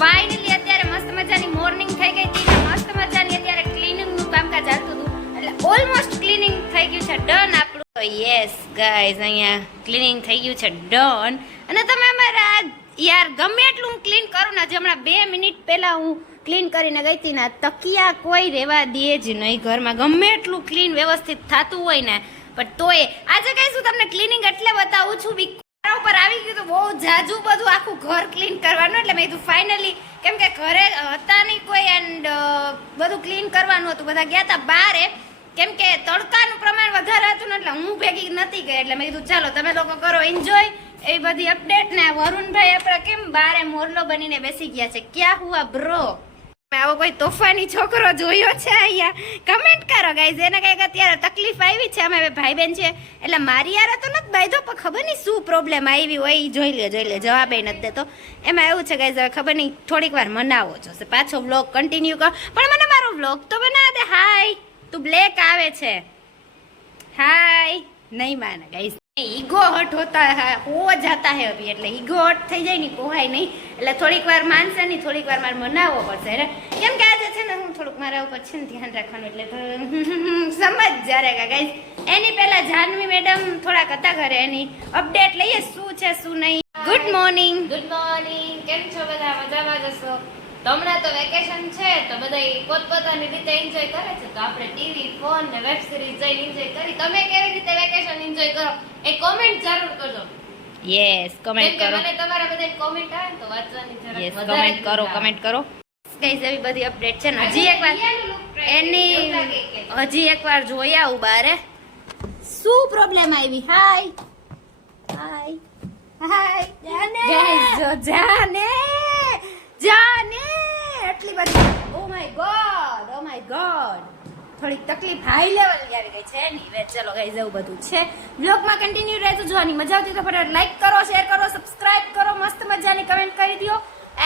Finally અત્યારે મસ્ત મજાની મોર્નિંગ થઈ ગઈ હતી મસ્ત મજાની અત્યારે ક્લીનિંગનું કામકાજ ચાલતું હતું. એટલે ઓલમોસ્ટ ક્લીનિંગ થઈ ગયું છે ડન આપણું. યસ ગાઈઝ અહીંયા ક્લીનિંગ થઈ ગયું છે ડન અને તમે અમારા યાર ગમે એટલું હું ક્લીન કરું ને જે હમણાં બે મિનિટ પહેલા હું ક્લીન કરીને ગઈ હતી ને તકિયા કોઈ રહેવા દે જ નહીં ઘરમાં. ગમે એટલું ક્લીન વ્યવસ્થિત થતું હોય ને, પણ તોય આજે કહીશું તમને ક્લીનિંગ એટલે બતાવું છું? બી મારા ઉપર આવી ગયું તો બહુ જાજુ બધું આખું ઘર ક્લીન કરવાનું એટલે મેં કીધું ફાઇનલી કેમ કે ઘરે હતા નહીં કોઈ એન્ડ બધું ક્લીન કરવાનું હતું. બધા ગયા હતા બારે. કેમ કે તડકાનું પ્રમાણ વધારે હતું ને એટલે હું ભેગી નથી ગઈ. એટલે મેં કીધું, ચાલો, તમે લોકો કરો એન્જોય એ બધી અપડેટ ને વરુણભાઈ આપણા કેમ બારે મોરલો બનીને બેસી ગયા છે. ક્યાં હુઆ બ્રો આવો કોઈ તોફાની છોકરો જોયો છે અહીંયા? કમેન્ટ કરો ગાઈઝ એને કંઈક અત્યારે તકલીફ આવી છે. અમે ભાઈ બેન છે એટલે મારી યાર તો નથી બાંધો, પણ ખબર નહીં શું પ્રોબ્લેમ આવી હોય એ જોઈ લે જોઈ લે. જવાબ નથી દેતો. એમાં એવું છે ગાઈઝ હવે ખબર નહીં. થોડીક વાર મનાવો જોશે. પાછો વ્લોગ કન્ટિન્યુ કરો. પણ મને મારો વ્લોગ તો બનાવે હાય તું બ્લેક આવે છે. હાય નહીં માને ગાઈસ ઈગો હટ હોતા હે જતા હે અભી, એટલે ઈગો હટ થઈ જાય ને કોહાય નહીં. એટલે થોડીક વાર માનશે નહીં થોડીક વાર મારે મનાવવો પડશે એટલે કેમ કે આજે છે ને હું થોડુંક મારા ઉપર છે ને ધ્યાન રાખવાનું, એટલે સમજ જ્યારે ગાઈસ એની પહેલા જાનવી મેડમ થોડાક હતા ઘરે, એની અપડેટ લઈએ, શું છે, શું નહીં. ગુડ મોર્નિંગ ગુડ મોર્નિંગ કેમ છો બધા? મજામાં જશો હમણાં તો વેકેશન છે તો બધા પોતપોતાની રીતે એન્જોય કરે છે. તો આપણે ટીવી ફોન ને વેબ સિરીઝ જઈને એન્જોય કરી. તમે કેવી રીતે વેકેશન એન્જોય કરો? એ કોમેન્ટ જરૂર કરજો. યસ કમેન્ટ કરો. મને તમારા બધા કોમેન્ટ આવે તો વાંચવાની જરૂર યસ કોમેન્ટ કરો કોમેન્ટ કરો. ગાઈઝ એવી બધી અપડેટ છે ને હજી એકવાર. એની હજી એકવાર જોઈ આવું બારે શું પ્રોબ્લેમ આવી? હાય હાય હાય જાને જાને જાને. એટલી બધી oh my god oh my god થોડીક તકલીફ હાઈ લેવલ આવી ગઈ છે ની વે ચલો ગાઈઝ એવું બધું છે. બ્લોગમાં કન્ટિન્યુ રહેજો. જોવાની મજા આવતી તો ફટાફટ લાઈક કરો શેર કરો સબસ્ક્રાઇબ કરો. મસ્ત મજાની કમેન્ટ કરી દો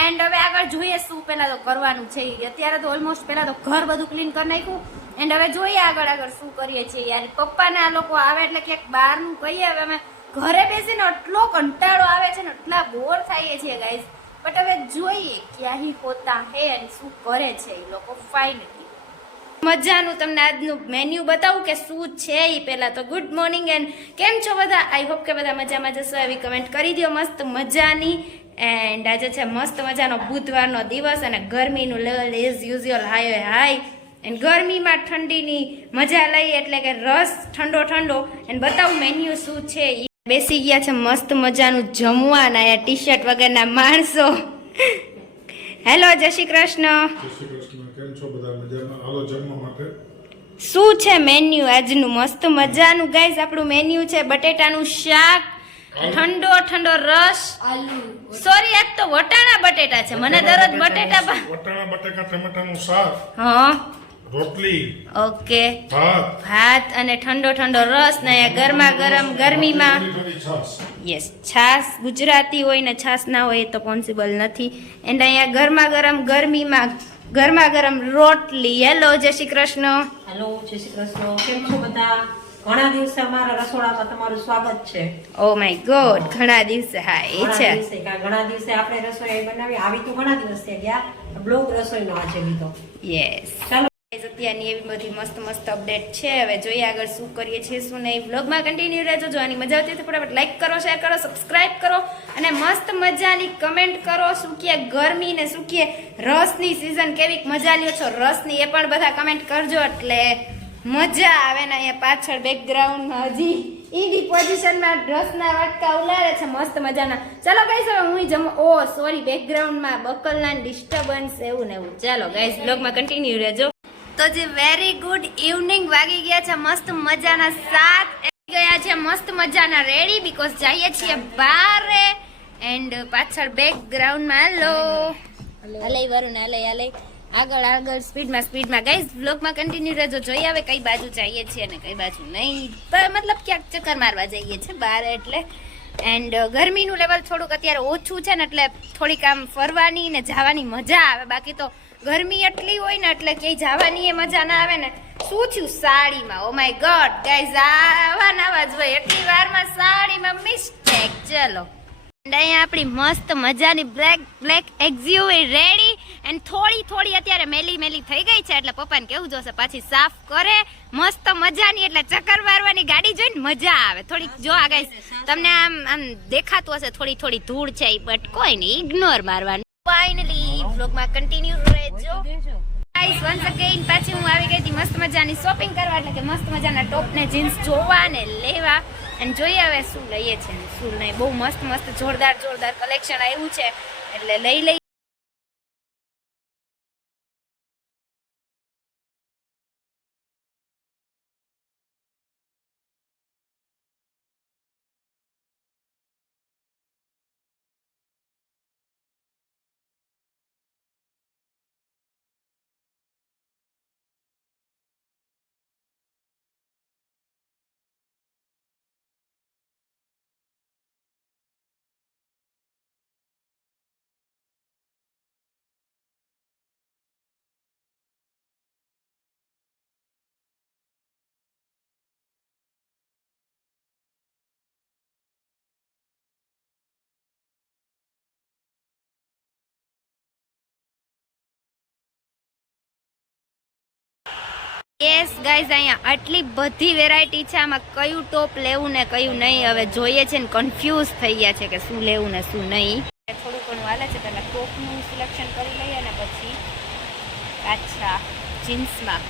એન્ડ હવે આગળ જોઈએ શું પહેલા તો કરવાનું છે અત્યારે તો ઓલમોસ્ટ પહેલા તો ઘર બધું ક્લીન કરી નાખ્યું. એન્ડ હવે જોઈએ આગળ આગળ શું કરીએ છીએ યાર. પપ્પાને આ લોકો આવે એટલે ક્યાંક બહારનું કહીએ. હવે અમે ઘરે બેસીને એટલો કંટાળો આવે છે ને એટલા બોર થઈએ છીએ ગાઈઝ બટ હવે જોઈએ ક્યાંય હોતા હે અને શું કરે છે એ લોકો. ફાઇનલી મજાનું તમને આજનું મેન્યુ બતાવું કે શું છે એ પહેલાં તો ગુડ મોર્નિંગ એન્ડ કેમ છો બધા? આઈ હોપ કે બધા મજામાં જશો. એવી કમેન્ટ કરી દો મસ્ત મજાની એન્ડ આજે છે મસ્ત મજાનો બુધવારનો દિવસ અને ગરમીનું level is usual high high and ગરમીમાં ઠંડીની મજા લઈ એટલે કે રસ ઠંડો ઠંડો. એન્ડ બતાવું મેન્યુ શું છે. બેસી ગયા છે મસ્ત મજાનું જમવાના યા ટી શર્ટ વગરના માણસો. હેલો જય શ્રી કૃષ્ણ. જય શ્રી કૃષ્ણ કેમ છો બધા મજામાં? હાલો જમવા માટે. શું છે મેન્યુ આજનું? મસ્ત મજાનું ગાઈઝ આપણું મેન્યુ છે બટેટાનું શાક ઠંડો ઠંડો રસ. સોરી આજ તો વટાણા બટેટા છે. મને દરરોજ બટેટા વટાણા બટાકા ટમેટાનું શાક. હા. રોટલી ઓકે. ભાત. ભાત અને ઠંડો ઠંડો રસ ને ગરમા ગરમ ગરમીમાં. યસ છાસ ગુજરાતી હોય ને છાસ ના હોય એ તો પોસિબલ નથી. એન્ડ અહીંયા ગરમા ગરમ ગરમીમાં ગરમા ગરમ રોટલી. હેલો જય શ્રી કૃષ્ણ. હેલો જય શ્રી કૃષ્ણ. કેમ છો બધા? ઘણા દિવસે અમારા રસોડામાં તમારું સ્વાગત છે. ઓ માય ગોડ ઘણા દિવસે. હા એ છે. ઘણા દિવસે આપણે રસોઈ બનાવી. આવી તો ઘણા દિવસ ગયા. બ્લોગ રસોઈનો આજે લીધો. યસ ચાલો. અત્યારની એવી બધી મસ્ત મસ્ત અપડેટ છે. હવે જોઈએ આગળ શું કરીએ છીએ, શું નહીં. બ્લોગમાં કન્ટિન્યુ રહેજો. જોવાની મજા આવતી હોય તો ફટાફટ લાઈક કરો શેર કરો સબસ્ક્રાઈબ કરો અને મસ્ત મજાની કમેન્ટ કરો. શું કે ગરમી ને શું કે રસની સિઝન કેવી મજા લ્યો છો? રસની એ પણ બધા કમેન્ટ કરજો. એટલે મજા આવે ને અહીંયા પાછળ બેકગ્રાઉન્ડમાં હજી ઈડી પોઝિશનમાં રસના વાટકા ઉલારે છે મસ્ત મજાના. ચાલો ગાઈસ હવે હું જમ. ઓ સોરી બેકગ્રાઉન્ડમાં બકલના ડિસ્ટર્બન્સ એવું ને એવું. ચાલો ગાઈસ બ્લોગમાં કન્ટિન્યુ રહેજો. તો જે વેરી ગુડ ઇવનિંગ વાગી ગયા છે. મસ્ત મજાના સાત. ગયા છે મસ્ત મજાના રેડી બીકોઝ જઈએ છીએ બારે. એન્ડ પાછળ બેકગ્રાઉન્ડમાં હેલો હલે વરુણ હલે હલે આગળ આગળ સ્પીડમાં સ્પીડમાં ગાઈઝ બ્લોગમાં કન્ટિન્યુ રહેજો. જોઈએ હવે કઈ બાજુ જઈએ છીએ અને કઈ બાજુ નહીં. પણ મતલબ ક્યાંક ચક્કર મારવા જઈએ છીએ બાર એટલે. એન્ડ ગરમીનું લેવલ થોડુંક અત્યારે ઓછું છે ને એટલે થોડીક આમ ફરવાની ને જવાની મજા આવે. બાકી તો ગરમી એટલી હોય ને એટલે ક્યાંય જવાની એ મજા ના આવે ને. શું થયું સાડીમાં? ઓ માય ગોડ ગાઈઝ આવા નવા જ હોય. એટલી વારમાં સાડીમાં મિસ્ટેક ચલો. અહીંયા આપણી મસ્ત મજાની black black XUV ready and થોડી થોડી અત્યારે મેલી મેલી થઈ ગઈ છે એટલે પપ્પાને કેવું જોશે? પાછી સાફ કરે, મસ્ત મજાની એટલે ચક્કર મારવાની ગાડી જોઈને મજા આવે. થોડીક જો આ ગાઈસ તમને આમ આમ દેખાતું હશે, થોડી થોડી ધૂળ છે એ બટ કોઈ નહીં ઇગ્નોર મારવાનું. ફાઇનલી વ્લોગમાં કન્ટિન્યુ રહેજો. ગાઈસ વન્સ અગેન પાછી હું આવી ગઈ હતી મસ્ત મજાની શોપિંગ કરવા એટલે કે મસ્ત મજાના ટોપ ને જીન્સ જોવા ને લેવા. અને જોઈએ હવે શું લઈએ છે શું નહીં બહુ મસ્ત મસ્ત જોરદાર જોરદાર કલેક્શન આવ્યું છે. એટલે લઈ લઈ યસ ગાઈઝ અહીંયા આટલી બધી વેરાયટી છે. આમાં કયું ટોપ લેવું ને કયું નહીં, હવે જોઈએ છે ને કન્ફ્યુઝ થઈ ગયા છે કે શું લેવું ને શું નહીં. થોડું ઘણું હાલે છે, પહેલાં ટોપનું સિલેક્શન કરી લઈએ ને પછી અચ્છા જીન્સમાં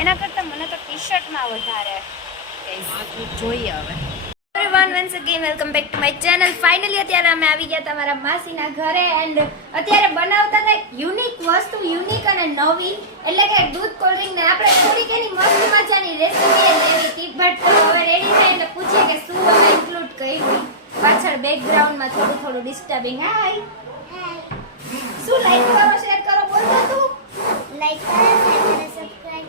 એના કરતાં મને તો ટી શર્ટમાં વધારે જોઈએ હવે. Everyone once again welcome back to my channel finally અત્યારે અમે આવી ગયા તમારા માસીના ઘરે એન્ડ અત્યારે બનાવતા હતા યુનિક વસ્તુ યુનિક અને નવી. એટલે કે દૂધ કોલ્ડ ને આપણે થોડીક એની મસ્ત મજાની રેસીપી લેવી હતી. બટ હવે રેડી થાય એટલે પૂછીએ કે શું અમે ઇન્ક્લુડ કર્યું. પાછળ બેકગ્રાઉન્ડમાં થોડું થોડું ડિસ્ટર્બિંગ હાય શું લાઈક કરો શેર કરો બોલતો તું? લાઈક કરો શેર કરો.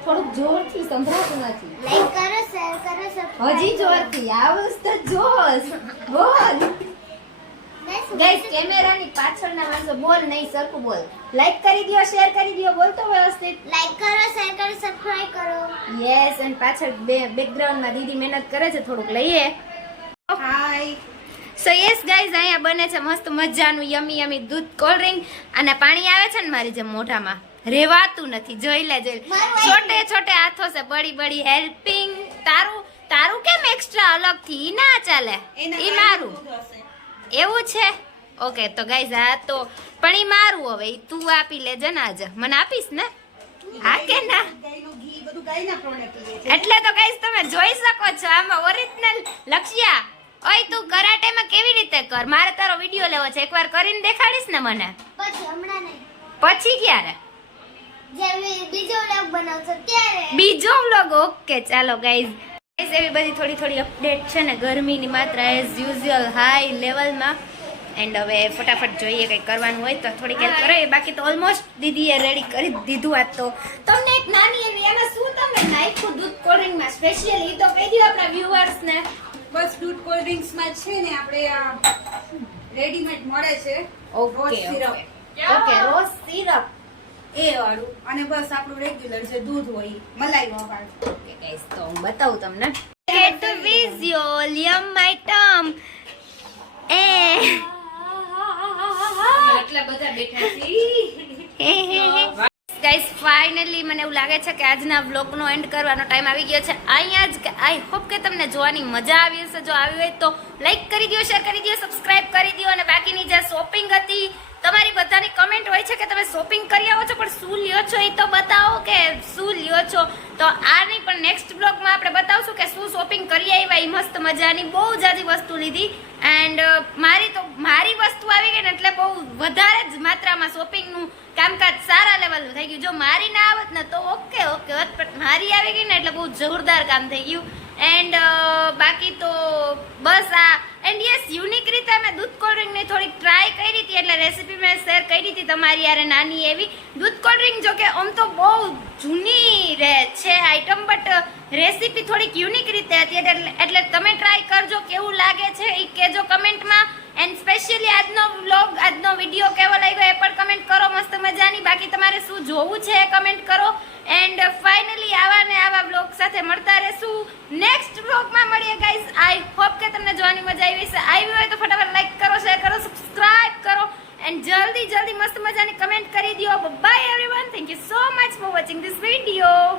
થોડુંક જોરથી સંભળાતું નથી. લાઈક કરો શેર કરો સબસ્ક્રાઇબ હજી જોરથી. આવું તો જોશ. બોલ. ગાઈસ કેમેરાની પાછળના માણસો બોલ નહીં સરખું બોલ. લાઈક કરી દયો શેર કરી દયો બોલ તો વ્યવસ્થિત. લાઈક કરો શેર કરો સબસ્ક્રાઇબ કરો. યસ અને પાછળ બે બેકગ્રાઉન્ડમાં દીદી મહેનત કરે છે થોડુંક લઈએ. હાય સો યસ ગાઈઝ અહીંયા બને છે મસ્ત મજાનું યમી યમી દૂધ કોલ્ડ ડ્રિંક અને પાણી આવે છે ને મારી જેમ મોઢામાં? રેવાતું નથી. જોઈ લે જોઈ છોટે છોટે હાથો છે બડી બડી હેલ્પિંગ તારું તારું કેમ એક્સ્ટ્રા અલગથી? ઈ ના ચાલે. ઈ મારું. એવું છે? ઓકે તો ગાઈઝ આ તો પણ ઈ મારું હવે. તું આપી લેજે ને આજે. મને આપીશ ને? હા કે ના? એટલે તો ગાઈઝ તમે જોઈ શકો છો આમાં ઓરિજિનલ લક્ષ્યા. ઓય તું કરાટેમાં કેવી રીતે કર? મારે તારો વિડિયો લેવો છે. એકવાર કરીને દેખાડીશ ને મને? પછી હમણાં નહીં. પછી ક્યારે? બીજો વ્લોગ બનાવશો ત્યારે. બીજો વ્લોગ ઓકે ચાલો ગાઈઝ ગાઈઝ એવી બધી થોડી થોડી અપડેટ છે ને ગરમીની માત્રા એઝ યુઝ્યુઅલ હાઈ લેવલમાં એન્ડ હવે ફટાફટ જોઈએ કંઈ કરવાનું હોય તો થોડીક હેલ્પ કરો. બાકી તો ઓલમોસ્ટ દીદીએ રેડી કરી દીધું આ તો. તમને એક નાની એવી એમાં શું તમે નાખ્યું દૂધ કોલ્ડ ડ્રિંકમાં સ્પેશિયલી તો કહી દો આપણા વ્યુઅર્સને બસ દૂધ કોલ્ડ ડ્રિંક્સમાં છે ને આપણે રેડીમેડ મળે છે. Okay okay. રોઝ સિરપ એ વાળું. અને બસ આપણું રેગ્યુલર જે દૂધ હોય મલાઈ વાળું ગાઈસ તો હું બતાવું તમને. Get visual yum my term એ. આટલા બધા બેઠા છીએ. ગાઈસ ફાઇનલી મને એવું લાગે છે કે આજના વ્લોગનો એન્ડ કરવાનો ટાઈમ આવી ગયો છે. અહીંયા જ કે આઈ હોપ કે તમને જોવાની મજા આવી હશે. જો આવી હોય તો લાઈક કરી દો શેર કરી દો સબસ્ક્રાઇબ કરી દો અને બાકીની જે શોપિંગ હતી તમારી બધાની કમેન્ટ હોય છે કે તમે શોપિંગ કરી આવો છો, પણ શું લ્યો છો એ તો બતાવો કે શું લ્યો છો? તો આ નહીં પણ નેક્સ્ટ બ્લોગમાં આપણે બતાવશું કે શું શોપિંગ કરી આવ્યા, એ મસ્ત મજાની બહુ જાજી વસ્તુ લીધી. એન્ડ મારી તો, મારી વસ્તુ આવી ગઈ ને એટલે બહુ વધારે જ માત્રામાં શોપિંગનું કામકાજ સારા લેવલનું થઈ ગયું. જો મારી ના આવત ને તો ઓકે ઓકે હોત મારી આવી ગઈ ને એટલે બહુ જોરદાર કામ થઈ ગયું. એન્ડ બાકી તો બસ આ એન્ડ યસ યુનિક રીતે મેં દૂધ કોલ્ડ ડ્રિંકની થોડીક ટ્રાય કરી એટલે રેસીપી મેં શેર કરી હતી તમારી યારે નાની એવી. દૂધ કોલ્ડ ડ્રિંક જો કે આમ તો બહુ જૂની રહે છે આઈટમ બટ રેસીપી થોડીક યુનિક રીતે હતી. એટલે તમે ટ્રાય કરજો કેવું લાગે છે એ કહેજો કમેન્ટમાં એન્ડ સ્પેશિયલી આજનો વ્લોગ આજનો વીડિયો કેવો લાગ્યો એ પણ કમેન્ટ કરો. મસ્ત મજાની. બાકી તમારે શું જોવું છે એ કમેન્ટ કરો. એન્ડ ફાઇનલી આવા ને આવા વ્લોગ સાથે મળતા રહેશું. નેક્સ્ટ બ્લોગમાં મળીએ ગાઈઝ આઈ હોપ કે તમને જોવાની મજા આવી છે આવી હોય તો ફટાફટ લાઈક કરો શેર કરો સબસ્ક્રાઇબ કરો એન્ડ જલ્દી જલ્દી મસ્ત મજાની કમેન્ટ કરી દો bye everyone thank you so much for watching this video